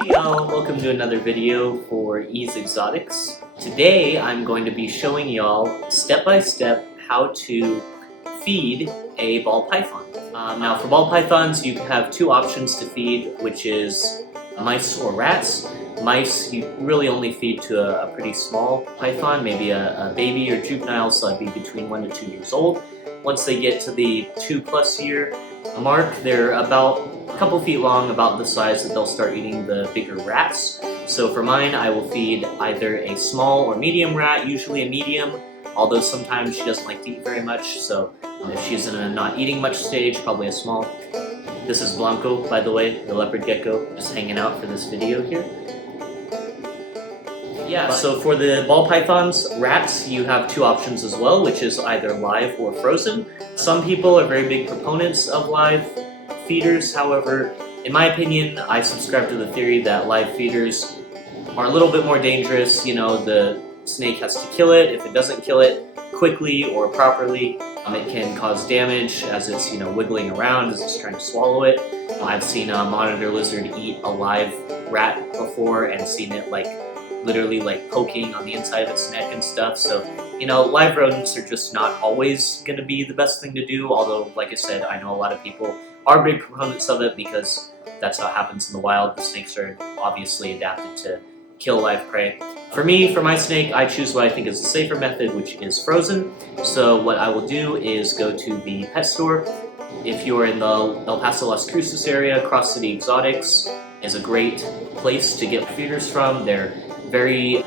Hey y'all, welcome to another video for Ease Exotics. Today I'm going to be showing y'all step by step how to feed a ball python. Now for ball pythons you have two options to feed, which is mice or rats. Mice you really only feed to a pretty small python, maybe a baby or juvenile, so that'd be between 1 to 2 years old. Once they get to the 2+ year mark, they're about a couple feet long, about the size that they'll start eating the bigger rats. So for mine, I will feed either a small or medium rat, usually a medium, although sometimes she doesn't like to eat very much, so if she's in a not eating much stage, probably a small. This is Blanco, by the way, the leopard gecko, just hanging out for this video here. Yeah, so for the ball pythons, rats, you have two options as well, which is either live or frozen. Some people are very big proponents of live feeders. However, in my opinion, I subscribe to the theory that live feeders are a little bit more dangerous. You know, the snake has to kill it. If it doesn't kill it quickly or properly, it can cause damage as it's, wiggling around as it's trying to swallow it. I've seen a monitor lizard eat a live rat before and seen it literally poking on the inside of its neck and stuff. So, live rodents are just not always going to be the best thing to do, although, like I said, I know a lot of people are big proponents of it because that's how it happens in the wild. The snakes are obviously adapted to kill live prey. For me, for my snake, I choose what I think is the safer method, which is frozen. So what I will do is go to the pet store. If you're in the El Paso, Las Cruces area, Cross City Exotics is a great place to get feeders from. They're very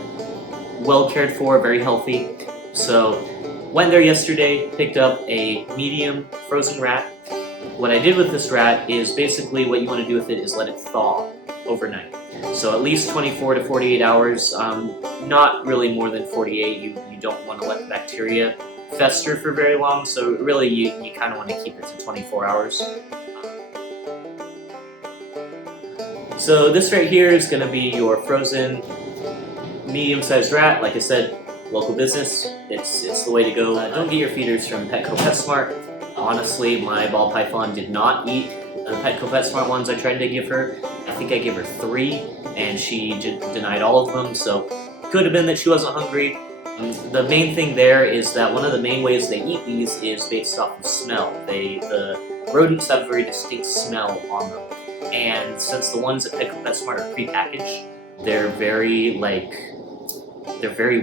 well cared for, very healthy. So went there yesterday, picked up a medium frozen rat. What I did with this rat is basically what you want to do with it is let it thaw overnight. So at least 24 to 48 hours, not really more than 48. You don't want to let the bacteria fester for very long, so really you kind of want to keep it to 24 hours. So this right here is going to be your frozen medium-sized rat. Like I said, local business, it's the way to go. Don't get your feeders from Petco PetSmart. Honestly, my ball python did not eat the Petco PetSmart ones I tried to give her. I think I gave her 3 and she denied all of them, so could have been that she wasn't hungry. The main thing there is that one of the main ways they eat these is based off of smell. The rodents have a very distinct smell on them, and since the ones at Petco PetSmart are prepackaged, they're very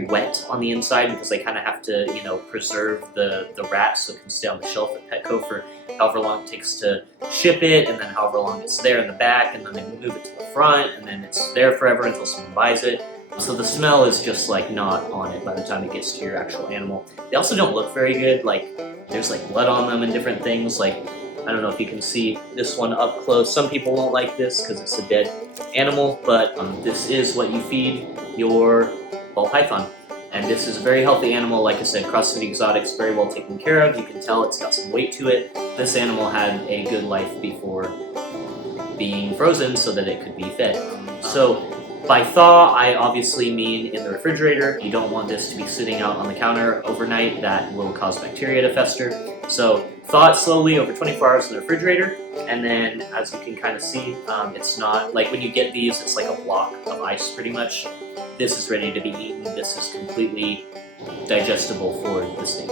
wet on the inside because they kind of have to, preserve the rat so it can stay on the shelf at Petco for however long it takes to ship it, and then however long it's there in the back, and then they move it to the front, and then it's there forever until someone buys it. So the smell is just not on it by the time it gets to your actual animal. They also don't look very good. There's blood on them and different things. I don't know if you can see this one up close. Some people won't like this because it's a dead animal, but this is what you feed your ball python. And this is a very healthy animal. Like I said, Cross City Exotics, very well taken care of. You can tell it's got some weight to it. This animal had a good life before being frozen so that it could be fed. So by thaw, I obviously mean in the refrigerator. You don't want this to be sitting out on the counter overnight. That will cause bacteria to fester. So thaw it slowly over 24 hours in the refrigerator, and then as you can kind of see, it's not when you get these, it's like a block of ice pretty much. This is ready to be eaten. This is completely digestible for the snake.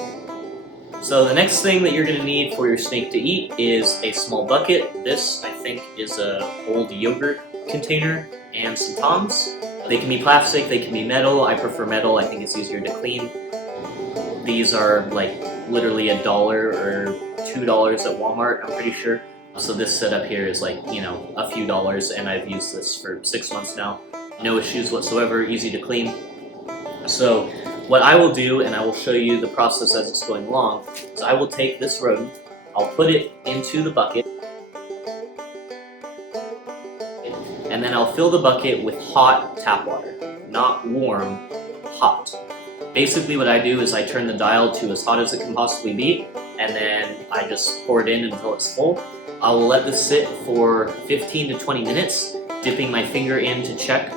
So the next thing that you're going to need for your snake to eat is a small bucket. This, I think, is an old yogurt container and some tongs. They can be plastic, they can be metal. I prefer metal. I think it's easier to clean. These are literally $1 or $2 at Walmart, I'm pretty sure. So this setup here is a few dollars, and I've used this for 6 months now. No issues whatsoever, easy to clean. So what I will do, and I will show you the process as it's going along, is I will take this rodent, I'll put it into the bucket, and then I'll fill the bucket with hot tap water. Not warm, hot. Basically what I do is I turn the dial to as hot as it can possibly be, and then I just pour it in until it's full. I will let this sit for 15 to 20 minutes, dipping my finger in to check.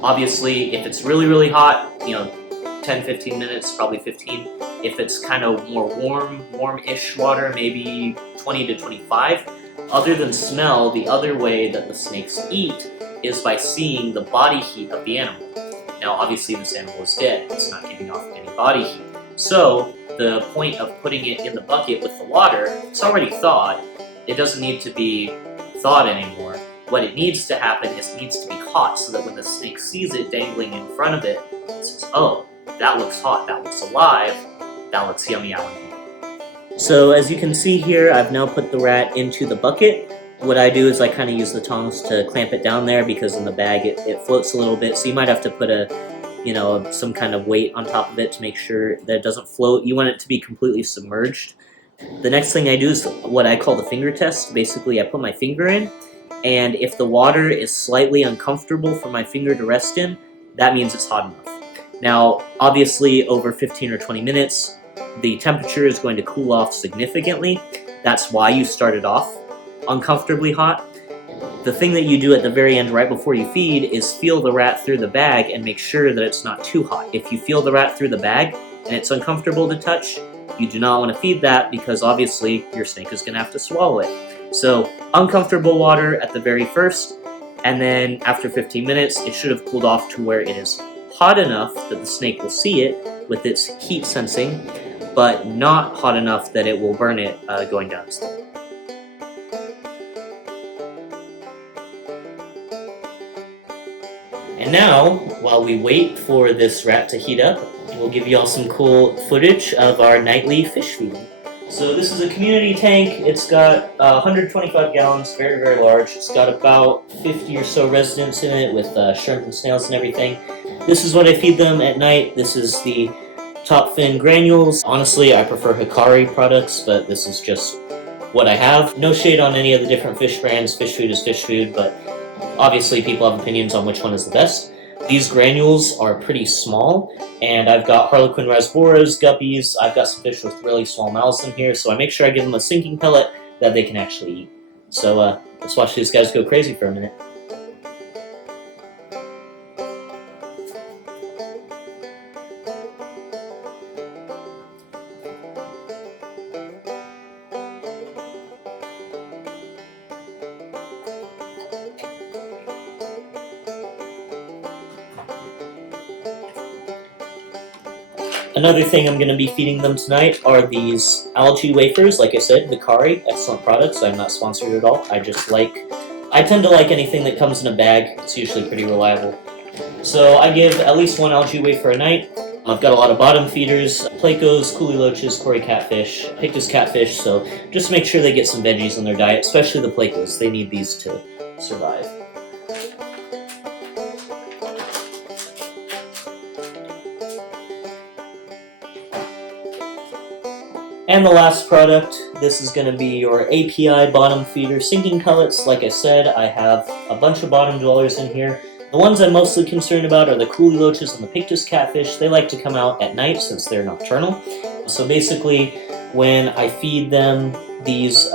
Obviously, if it's really, really hot, 10-15 minutes, probably 15. If it's kind of more warm-ish water, maybe 20 to 25. Other than smell, the other way that the snakes eat is by seeing the body heat of the animal. Now obviously this animal is dead, it's not giving off any body heat. So the point of putting it in the bucket with the water, it's already thawed. It doesn't need to be thawed anymore. What it needs to happen is it needs to be hot so that when the snake sees it dangling in front of it, it says, oh, that looks hot, that looks alive, that looks yummy, I want to eat. So as you can see here, I've now put the rat into the bucket. What I do is I kind of use the tongs to clamp it down there because in the bag it floats a little bit, so you might have to put some kind of weight on top of it to make sure that it doesn't float. You want it to be completely submerged. The next thing I do is what I call the finger test. Basically, I put my finger in, and if the water is slightly uncomfortable for my finger to rest in, that means it's hot enough. Now, obviously, over 15 or 20 minutes, the temperature is going to cool off significantly. That's why you started off uncomfortably hot. The thing that you do at the very end right before you feed is feel the rat through the bag and make sure that it's not too hot. If you feel the rat through the bag and it's uncomfortable to touch, you do not want to feed that because obviously your snake is going to have to swallow it. So uncomfortable water at the very first, and then after 15 minutes it should have cooled off to where it is hot enough that the snake will see it with its heat sensing, but not hot enough that it will burn it going down its throat. And now, while we wait for this rat to heat up, we'll give you all some cool footage of our nightly fish feeding. So this is a community tank. It's got 125 gallons, very, very large. It's got about 50 or so residents in it with shrimp and snails and everything. This is what I feed them at night. This is the top fin granules. Honestly, I prefer Hikari products, but this is just what I have. No shade on any of the different fish brands. Fish food is fish food, but obviously people have opinions on which one is the best. These granules are pretty small, and I've got Harlequin rasboras, guppies. I've got some fish with really small mouths in here, so I make sure I give them a sinking pellet that they can actually eat. So let's watch these guys go crazy for a minute. Another thing I'm going to be feeding them tonight are these algae wafers. Like I said, Hikari, excellent products. I'm not sponsored at all. I tend to like anything that comes in a bag. It's usually pretty reliable. So I give at least one algae wafer a night. I've got a lot of bottom feeders, plecos, coolie loaches, Cory catfish, pictus catfish, so just make sure they get some veggies in their diet, especially the plecos. They need these to survive. And the last product, this is going to be your API bottom feeder sinking pellets. Like I said, I have a bunch of bottom dwellers in here. The ones I'm mostly concerned about are the coolie loaches and the pictus catfish. They like to come out at night since they're nocturnal. So basically, when I feed them these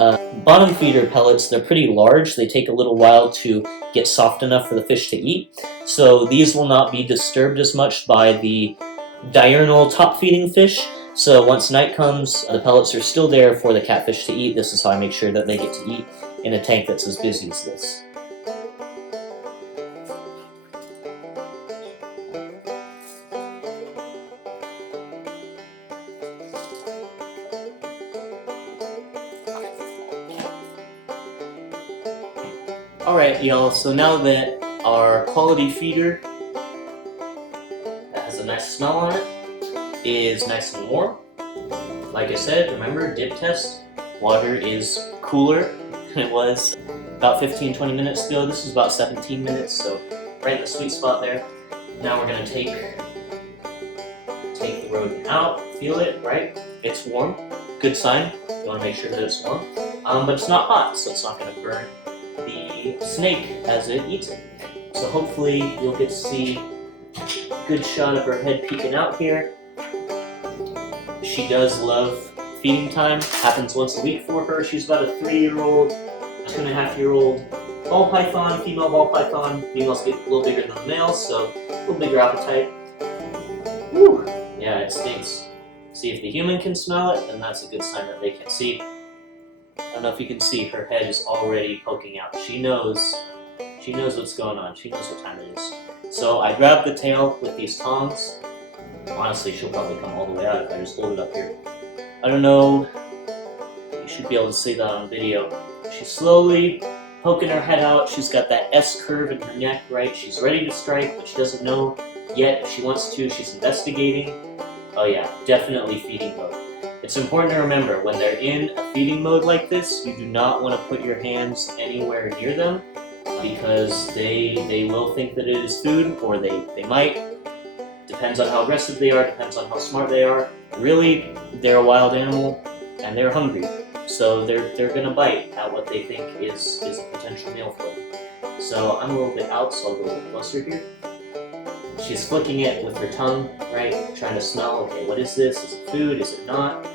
bottom feeder pellets, they're pretty large. They take a little while to get soft enough for the fish to eat. So these will not be disturbed as much by the diurnal top feeding fish. So once night comes, the pellets are still there for the catfish to eat. This is how I make sure that they get to eat in a tank that's as busy as this. Alright y'all, so now that our quality feeder that has a nice smell on it is nice and warm. Like I said, remember, dip test, water is cooler than it was about 15-20 minutes ago. This is about 17 minutes, so right in the sweet spot there. Now we're going to take the rodent out, feel it, right? It's warm, good sign. You want to make sure that it's warm, but it's not hot, so it's not going to burn the snake as it eats it. So hopefully you'll get to see a good shot of her head peeking out here. She does love feeding time. Happens once a week for her. She's about a 3-year-old, 2.5-year-old ball python, female ball python. Females get a little bigger than the males, so a little bigger appetite. Woo! Yeah, it stinks. See, if the human can smell it, then that's a good sign that they can see. I don't know if you can see, her head is already poking out. She knows She knows what's going on. She knows what time it is. So I grab the tail with these tongs. Honestly, she'll probably come all the way out if I just hold it up here. I don't know. You should be able to see that on video. She's slowly poking her head out. She's got that S curve in her neck, right? She's ready to strike, but she doesn't know yet if she wants to. She's investigating. Oh yeah, definitely feeding mode. It's important to remember, when they're in a feeding mode like this, you do not want to put your hands anywhere near them, because they will think that it is food, or they might. Depends on how aggressive they are, depends on how smart they are. Really, they're a wild animal, and they're hungry. So they're gonna bite at what they think is a potential meal for them. So I'm a little bit out, so I'll go a little closer here. She's flicking it with her tongue, right? Trying to smell, okay, what is this? Is it food? Is it not?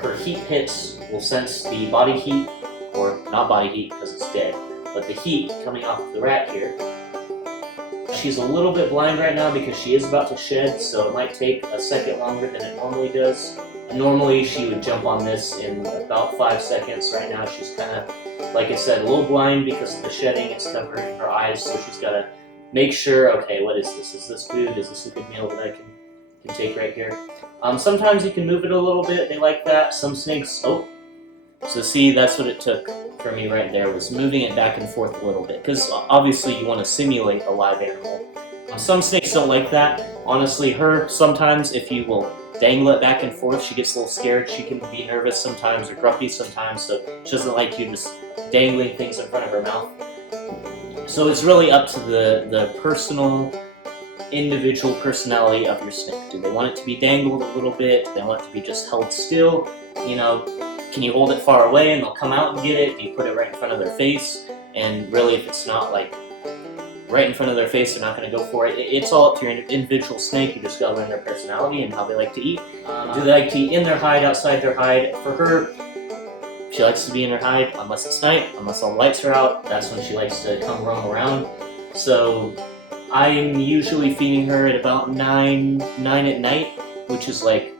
Her heat pits will sense the body heat, or not body heat because it's dead, but the heat coming off of the rat here. She's a little bit blind right now because she is about to shed, so it might take a second longer than it normally does. Normally she would jump on this in about 5 seconds. Right now she's kind of, like I said, a little blind because of the shedding. It's covering her eyes, so she's got to make sure, okay, what is this? Is this food? Is this a good meal that I can take right here? Sometimes you can move it a little bit. They like that. Some snakes, oh. So see, that's what it took for me right there, was moving it back and forth a little bit, because obviously you want to simulate a live animal. Some snakes don't like that. Honestly, her, sometimes if you will dangle it back and forth, she gets a little scared. She can be nervous sometimes or grumpy sometimes, so she doesn't like you just dangling things in front of her mouth. So it's really up to the personal, individual personality of your snake. Do they want it to be dangled a little bit? Do they want it to be just held still? You know, can you hold it far away and they'll come out and get it? Do you put it right in front of their face? And really, if it's not like right in front of their face, they're not going to go for it. It's all up to your individual snake. You just got to learn their personality and how they like to eat. Do they like to eat in their hide, outside their hide? For her, she likes to be in her hide unless it's night, unless all the lights are out. That's when she likes to come roam around. So I'm usually feeding her at about 9 at night, which is like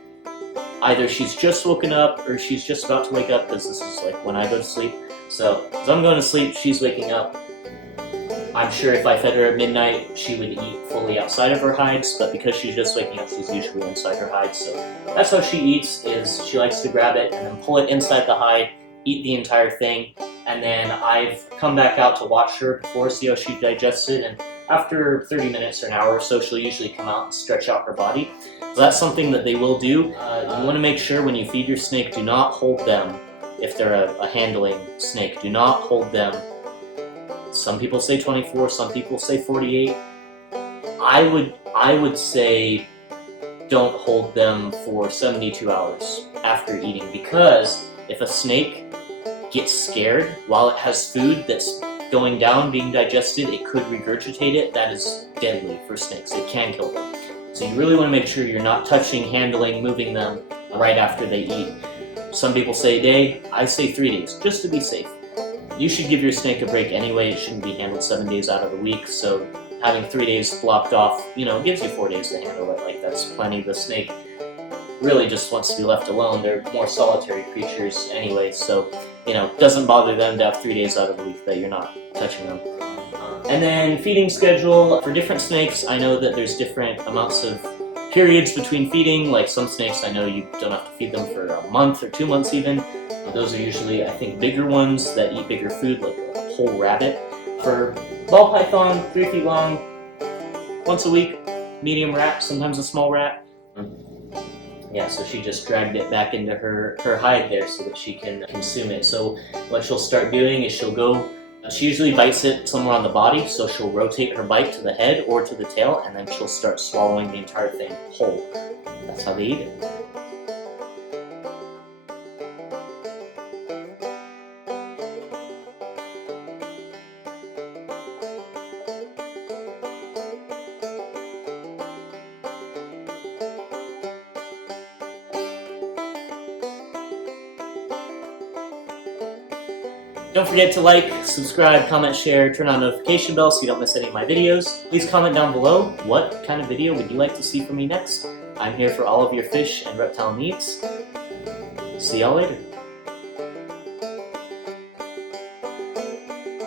either she's just woken up or she's just about to wake up, because this is like when I go to sleep. So as I'm going to sleep, she's waking up. I'm sure if I fed her at midnight, she would eat fully outside of her hides, but because she's just waking up, she's usually inside her hide. So that's how she eats, is she likes to grab it and then pull it inside the hide, eat the entire thing, and then I've come back out to watch her before, see how she digests it, and after 30 minutes or an hour or so, she'll usually come out and stretch out her body. So that's something that they will do. You want to make sure when you feed your snake, do not hold them, if they're a handling snake, do not hold them. Some people say 24, some people say 48. I would say don't hold them for 72 hours after eating, because if a snake gets scared while it has food that's going down, being digested, it could regurgitate it. That is deadly for snakes. It can kill them. So you really want to make sure you're not touching, handling, moving them right after they eat. Some people say a day, I say 3 days, just to be safe. You should give your snake a break anyway. It shouldn't be handled 7 days out of the week, so having 3 days blocked off, you know, gives you 4 days to handle it. Like, that's plenty. The snake really just wants to be left alone. They're more solitary creatures anyway, so, you know, it doesn't bother them to have 3 days out of the week that you're not touching them. And then feeding schedule. For different snakes, I know that there's different amounts of periods between feeding. Like some snakes, I know you don't have to feed them for a month or 2 months even. Those are usually, I think, bigger ones that eat bigger food, like a whole rabbit. For ball python, 3 feet long, once a week, medium rat, sometimes a small rat. Yeah, so she just dragged it back into her hide there so that she can consume it. So what she'll start doing is she'll go, she usually bites it somewhere on the body, so she'll rotate her bite to the head or to the tail, and then she'll start swallowing the entire thing whole. That's how they eat it. Don't forget to like, subscribe, comment, share, turn on notification bell so you don't miss any of my videos. Please comment down below what kind of video would you like to see from me next. I'm here for all of your fish and reptile needs. See y'all later.